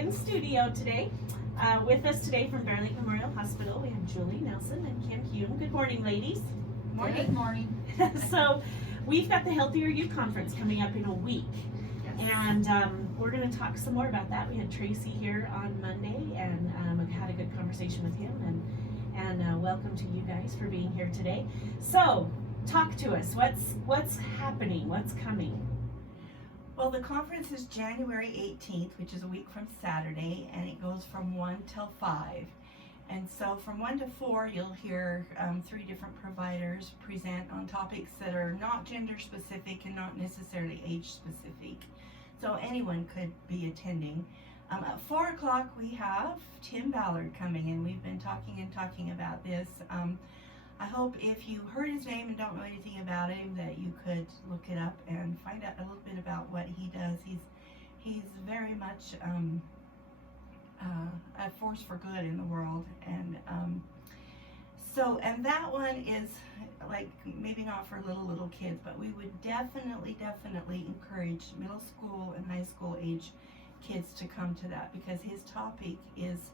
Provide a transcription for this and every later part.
in studio today. With us today from Bear Lake Memorial Hospital, we have Julie Nelson and Kim Hume. Good morning, ladies. Morning. Good morning. So, we've got the Healthier You Conference coming up in a week. Yes. And we're going to talk some more about that. We had Tracy here on Monday, and we had a good conversation with him. And welcome to you guys for being here today. So, talk to us. What's happening? What's coming? Well, the conference is January 18th, which is a week from Saturday, and it goes from 1 till 5. And so from 1 to 4, you'll hear 3 different providers present on topics that are not gender specific and not necessarily age specific. So anyone could be attending. At 4 o'clock, we have Tim Ballard coming in. We've been talking about this. I hope if you heard his name and don't know anything about him, that you could look it up and find out a little bit about what he does. He's very much a force for good in the world, and and that one is like maybe not for little kids, but we would definitely encourage middle school and high school age kids to come to that, because his topic is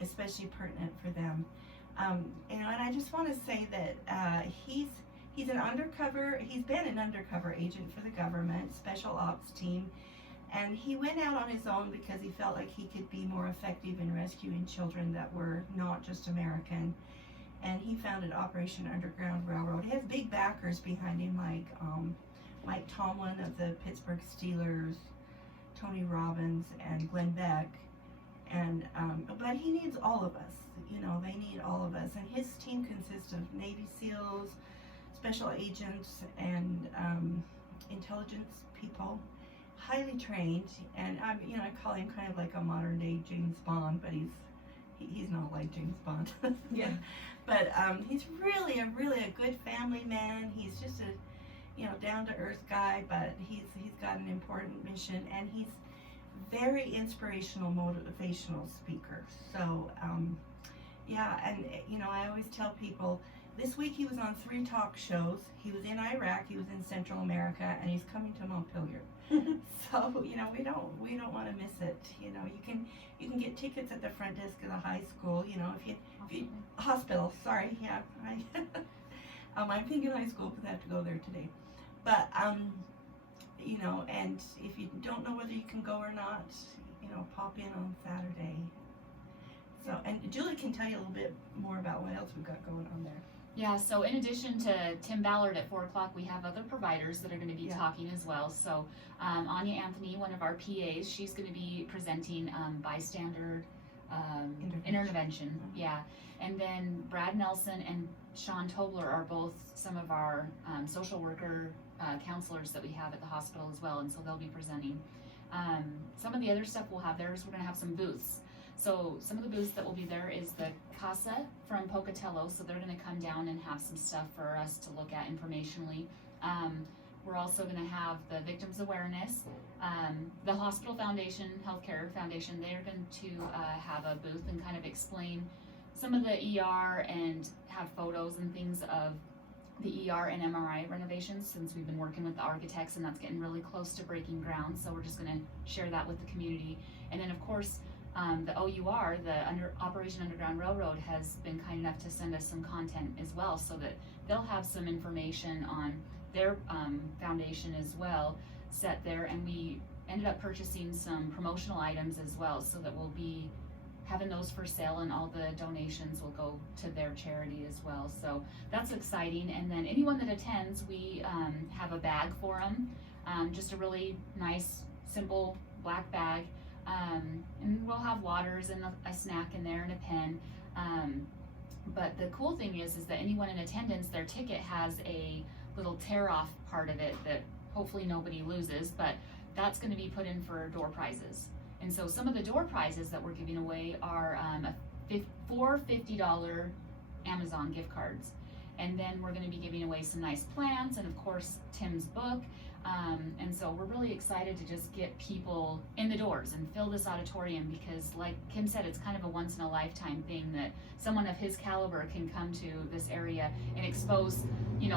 especially pertinent for them. And I just want to say that he's been an undercover agent for the government special ops team, and he went out on his own because he felt like he could be more effective in rescuing children that were not just American. And he founded Operation Underground Railroad. He has big backers behind him, like Mike Tomlin of the Pittsburgh Steelers, Tony Robbins, and Glenn Beck. And but he needs all of us. They need all of us. And his team consists of Navy SEALs, special agents, and intelligence people, highly trained. And I call him kind of like a modern day James Bond, but he's not like James Bond. Yeah. But he's really a good family man. He's just a down to earth guy, but he's got an important mission, and he's very inspirational, motivational speaker. So yeah, and I always tell people, this week he was on 3 talk shows. He was in Iraq, he was in Central America, and he's coming to Montpelier. So we don't want to miss it. You can get tickets at the front desk of the high school. If you hospital. Sorry, yeah. I'm thinking high school because I have to go there today. But and if you don't know whether you can go or not, pop in on Saturday. So, and Julie can tell you a little bit more about what else we've got going on there. Yeah, so in addition to Tim Ballard at 4 o'clock, we have other providers that are going to be talking as well. So Anya Anthony, one of our PAs, she's going to be presenting bystander intervention. Mm-hmm. Yeah, and then Brad Nelson and Sean Tobler are both some of our social worker counselors that we have at the hospital as well, and so they'll be presenting. Some of the other stuff we'll have there is we're going to have some booths. So some of the booths that will be there is the Casa from Pocatello, so they're going to come down and have some stuff for us to look at informationally. We're also going to have the Victims Awareness, the Hospital Foundation, Healthcare Foundation. They're going to have a booth and kind of explain some of the ER and have photos and things of the ER and MRI renovations, since we've been working with the architects and that's getting really close to breaking ground. So we're just going to share that with the community. And then of course, the OUR, the Operation Underground Railroad, has been kind enough to send us some content as well, so that they'll have some information on their foundation as well set there. And we ended up purchasing some promotional items as well, so that we'll be having those for sale, and all the donations will go to their charity as well. So that's exciting. And then anyone that attends, we have a bag for them, just a really nice, simple black bag. And we'll have waters and a snack in there and a pen. But the cool thing is that anyone in attendance, their ticket has a little tear off part of it that hopefully nobody loses, but that's going to be put in for door prizes. And so some of the door prizes that we're giving away are 4 $50 Amazon gift cards. And then we're going to be giving away some nice plants, and of course Tim's book. And so we're really excited to just get people in the doors and fill this auditorium, because like Kim said, it's kind of a once in a lifetime thing that someone of his caliber can come to this area and expose,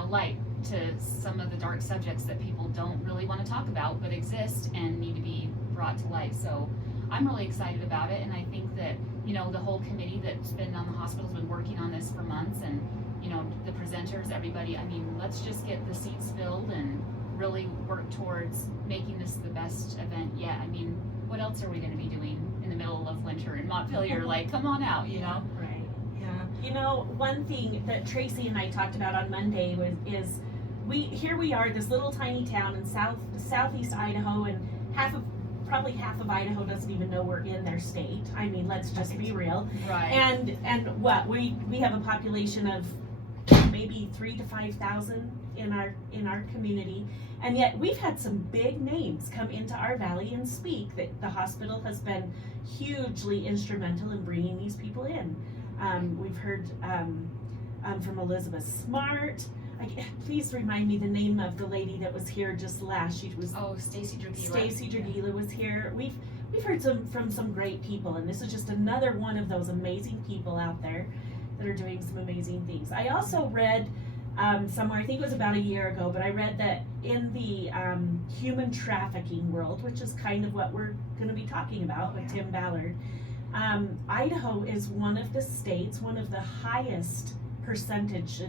light to some of the dark subjects that people don't really want to talk about but exist and need to be brought to light. So I'm really excited about it, and I think that, you know, the whole committee that's been on the hospital's been working on this for months, and, you know, the presenters, everybody, I mean, let's just get the seats filled and really work towards making this the best event yet. I mean, what else are we gonna be doing in the middle of winter in Montpelier? Like, come on out, you know? Right. Yeah. You know, one thing that Tracy and I talked about on Monday is here we are, this little tiny town in southeast Idaho, and probably half of Idaho doesn't even know we're in their state. I mean, let's just be real. Right. And what we have a population of maybe 3,000 to 5,000 in our community, and yet we've had some big names come into our valley and speak. That the hospital has been hugely instrumental in bringing these people in. We've heard from Elizabeth Smart. Please remind me the name of the lady that was here just last. She was Stacy Dragila. Stacy Dragila was here. We've heard from some great people, and this is just another one of those amazing people out there that are doing some amazing things. I also read somewhere, I think it was about a year ago, but I read that in the human trafficking world, which is kind of what we're going to be talking about with Tim Ballard, Idaho is one of the states, one of the highest percentage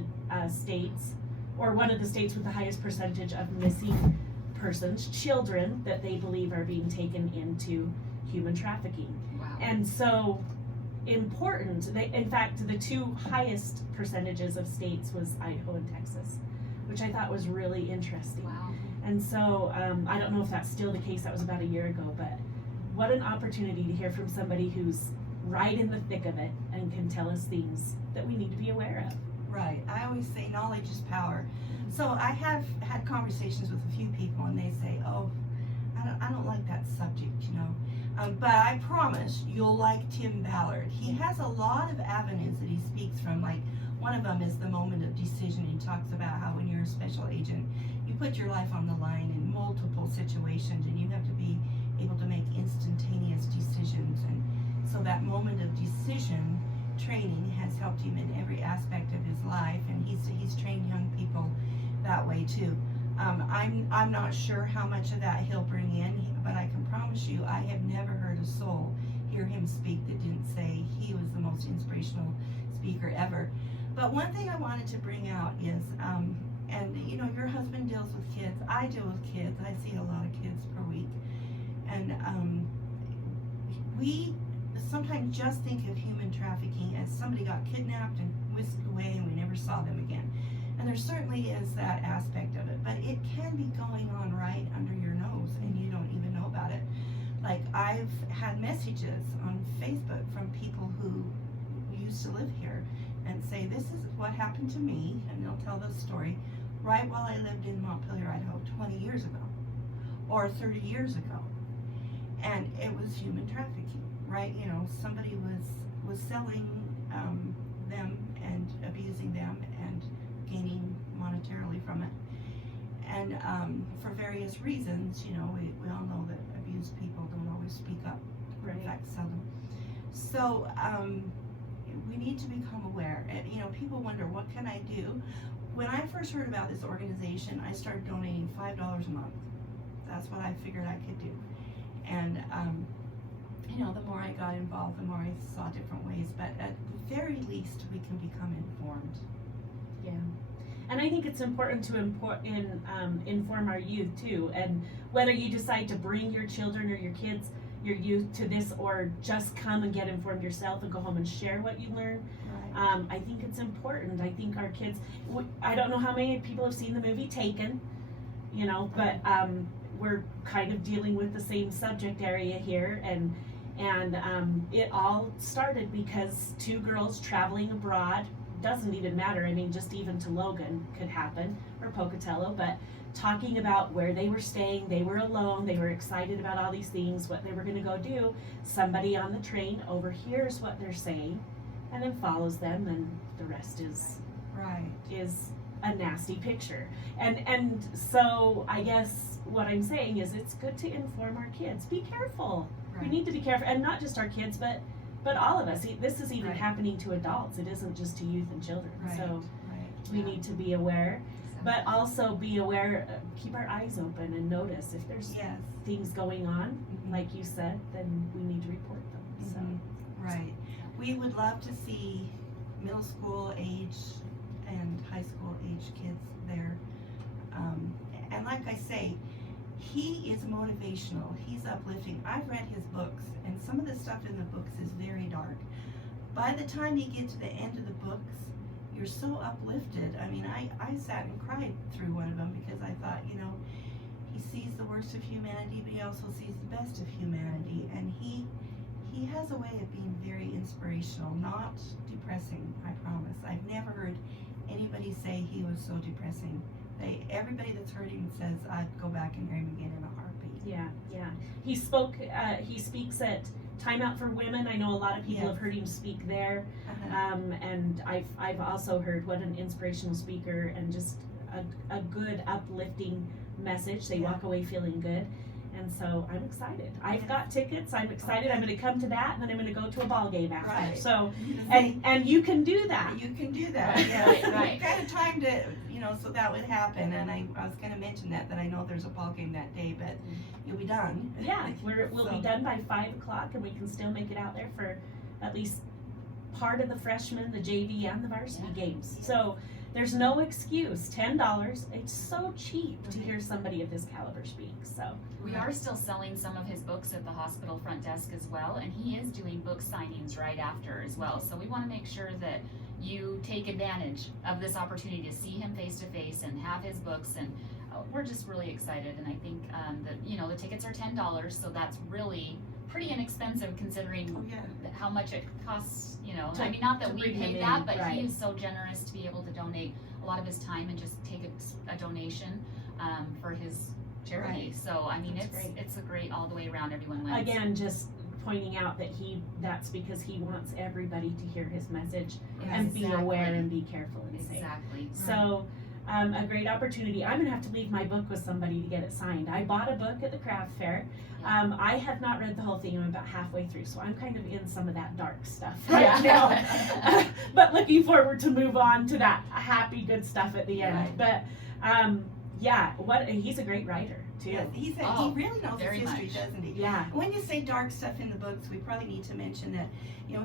states, or one of the states with the highest percentage of missing persons, children that they believe are being taken into human trafficking. Wow. And so important, in fact, the two highest percentages of states was Idaho and Texas, which I thought was really interesting. Wow. And so I don't know if that's still the case. That was about a year ago, but what an opportunity to hear from somebody who's right in the thick of it and can tell us things that we need to be aware of. Right. I always say knowledge is power. So I have had conversations with a few people, and they say, "Oh, I don't like that subject, you know." But I promise you'll like Tim Ballard. He has a lot of avenues that he speaks from. Like, one of them is the moment of decision. He talks about how when you're a special agent, you put your life on the line in multiple situations, and you have to be able to make instantaneous decisions. And so that moment of decision training has helped him in every aspect of his life, and he's trained young people that way too. I'm not sure how much of that he'll bring in, but I can promise you I have never heard a soul hear him speak that didn't say he was the most inspirational speaker ever. But one thing I wanted to bring out is, and you know, your husband deals with kids, I deal with kids, I see a lot of kids per week, and we sometimes just think of human trafficking as somebody got kidnapped and whisked away and we never saw them again. And there certainly is that aspect of it, but it can be going on right under your nose and you don't even know about it. Like, I've had messages on Facebook from people who used to live here and say, "This is what happened to me," and they'll tell the story right while I lived in Montpelier, Idaho 20 years ago or 30 years ago. And it was human trafficking, right? You know, somebody was selling them and abusing them and gaining monetarily from it. And for various reasons, you know, we all know that abused people don't always speak up. Right. In fact, seldom. So we need to become aware. And, you know, people wonder, what can I do? When I first heard about this organization, I started donating $5 a month. That's what I figured I could do. And you know, the more I got involved, the more I saw different ways. But at the very least, we can become informed. Yeah. And I think it's important to inform our youth too. And whether you decide to bring your children or your kids, your youth to this, or just come and get informed yourself and go home and share what you learn, Right. I think it's important. I think our kids, I don't know how many people have seen the movie Taken, you know, but we're kind of dealing with the same subject area here, and it all started because two girls traveling abroad, doesn't even matter, I mean, just even to Logan could happen, or Pocatello, but talking about where they were staying, they were alone, they were excited about all these things, what they were going to go do. Somebody on the train overhears what they're saying and then follows them, and the rest is Right. a nasty picture. And so I guess what I'm saying is it's good to inform our kids. Be careful. Right. We need to be careful, and not just our kids, but all of us. This is even Right. happening to adults. It isn't just to youth and children. Right. So Right. we need to be aware, but also be aware, keep our eyes open and notice if there's Yes. things going on, Mhm. like you said, then we need to report them. So. Mhm. Right. We would love to see middle school age and high school age kids there. And like I say, he is motivational. He's uplifting. I've read his books, and some of the stuff in the books is very dark. By the time you get to the end of the books, you're so uplifted. I mean, I sat and cried through one of them because I thought, he sees the worst of humanity, but he also sees the best of humanity. And he has a way of being very inspirational, not depressing, I promise. I've never heard anybody say he was so depressing. Everybody that's heard him says, I'd go back and hear him again in a heartbeat. Yeah. He speaks at Time Out for Women. I know a lot of people Yes. have heard him speak there. Uh-huh. And I've also heard what an inspirational speaker and just a good uplifting message. They Yeah. walk away feeling good. And so I'm excited. I've Yes. got tickets. I'm excited. I'm going to come to that, and then I'm going to go to a ball game after. Right. So, and you can do that. You can do that. Right, Yeah. right. We kind of timed it, so that would happen. And I was going to mention that I know there's a ball game that day, but you'll be done. Yeah, we'll be So- done by 5:00, and we can still make it out there for at least part of the freshmen, the JV, and the varsity games. So there's no excuse. $10. It's so cheap to hear somebody of this caliber speak. So We are still selling some of his books at the hospital front desk as well, and he is doing book signings right after as well. So we want to make sure that you take advantage of this opportunity to see him face to face and have his books, and we're just really excited. And I think that the tickets are $10, so that's really pretty inexpensive considering Oh, yeah. how much it costs. To- I mean, not that to we bring him pay that, in, but right. he is so generous to be able to donate a lot of his time and just take a donation for his charity. Right. So I mean, That's great. it's a great all the way around. Everyone wins. again, just pointing out that that's because he wants everybody to hear his message and be aware Exactly. and be careful and safe. Exactly. So, a great opportunity. I'm gonna have to leave my book with somebody to get it signed. I bought a book at the craft fair. I have not read the whole thing. I'm about halfway through, so I'm kind of in some of that dark stuff right now. But looking forward to move on to that happy, good stuff at the end. Right. But he's a great writer too. Yeah, he really knows his very history, much. doesn't he? Yeah. When you say dark stuff in the books, we probably need to mention that,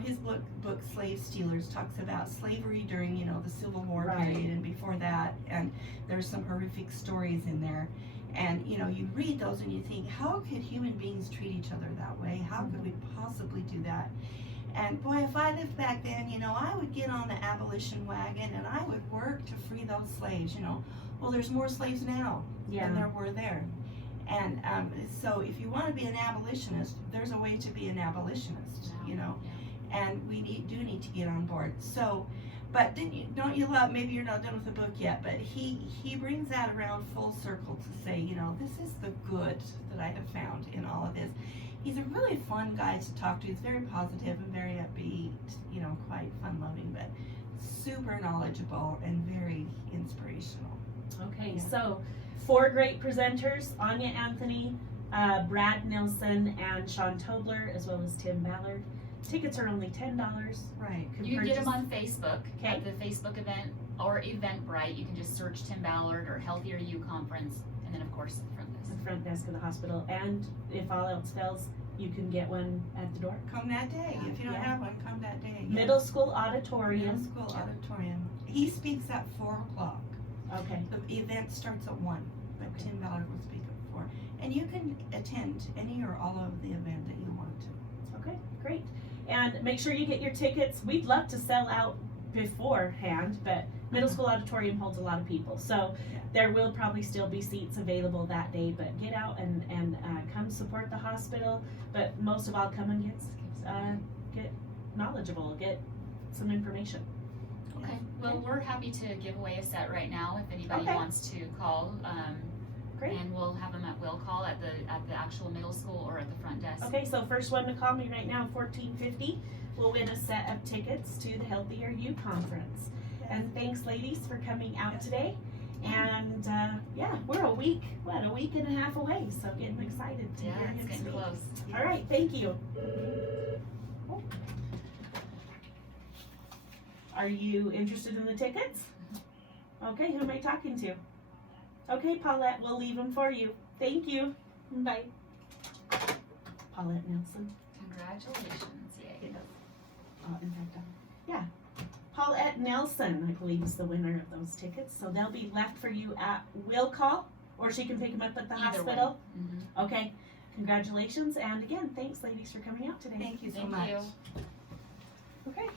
his book Slave Stealers talks about slavery during, the Civil War Right. period and before that, and there's some horrific stories in there. And, you read those and you think, how could human beings treat each other that way? How could we possibly do that? And boy, if I lived back then, I would get on the abolition wagon and I would work to free those slaves, Well, there's more slaves now than Yeah. there were there. And so if you want to be an abolitionist, there's a way to be an abolitionist, and we do need to get on board. So, but don't you love, maybe you're not done with the book yet, but he brings that around full circle to say, this is the good that I have found in all of this. He's a really fun guy to talk to. He's very positive and very upbeat, quite fun-loving, but super knowledgeable and very inspirational. Okay, Yeah. so 4 great presenters: Anya Anthony, Brad Nilsson, and Sean Tobler, as well as Tim Ballard. Tickets are only $10. Right. You can get them on Facebook Okay. at the Facebook event or Eventbrite. You can just search Tim Ballard or Healthier You Conference, and then of course the front desk. The front desk of the hospital, and if all else fails, you can get one at the door. Come that day. If you don't Yeah. have one, come that day. Yeah. Middle school Middle auditorium. school auditorium. He speaks at 4:00. Okay. The event starts at 1, but Okay. Tim Ballard will speak at 4. And you can attend any or all of the event that you want to. Okay, great. And make sure you get your tickets. We'd love to sell out beforehand, but middle school auditorium holds a lot of people. So Yeah. there will probably still be seats available that day, but get out and come support the hospital. But most of all, come and get knowledgeable, get some information. Okay. Well, we're happy to give away a set right now if anybody Okay. wants to call. Great. And we'll have them at will call at the actual middle school or at the front desk. Okay, so first one to call me right now, 1450, will win a set of tickets to the Healthier You Conference. And thanks, ladies, for coming out today. And we're a week and a half away, so getting excited to Yeah, hear it's him getting speak. close. All right, thank you. Are you interested in the tickets? Okay, who am I talking to? Okay, Paulette, we'll leave them for you. Thank you. Bye. Paulette Nelson. Congratulations, yay. In fact, yeah. Paulette Nelson, I believe, is the winner of those tickets. So they'll be left for you at will call, or she can pick them up at the Either hospital. Mhm. Okay. Congratulations, and again, thanks, ladies, for coming out today. Thank you so Thank much. you. Okay.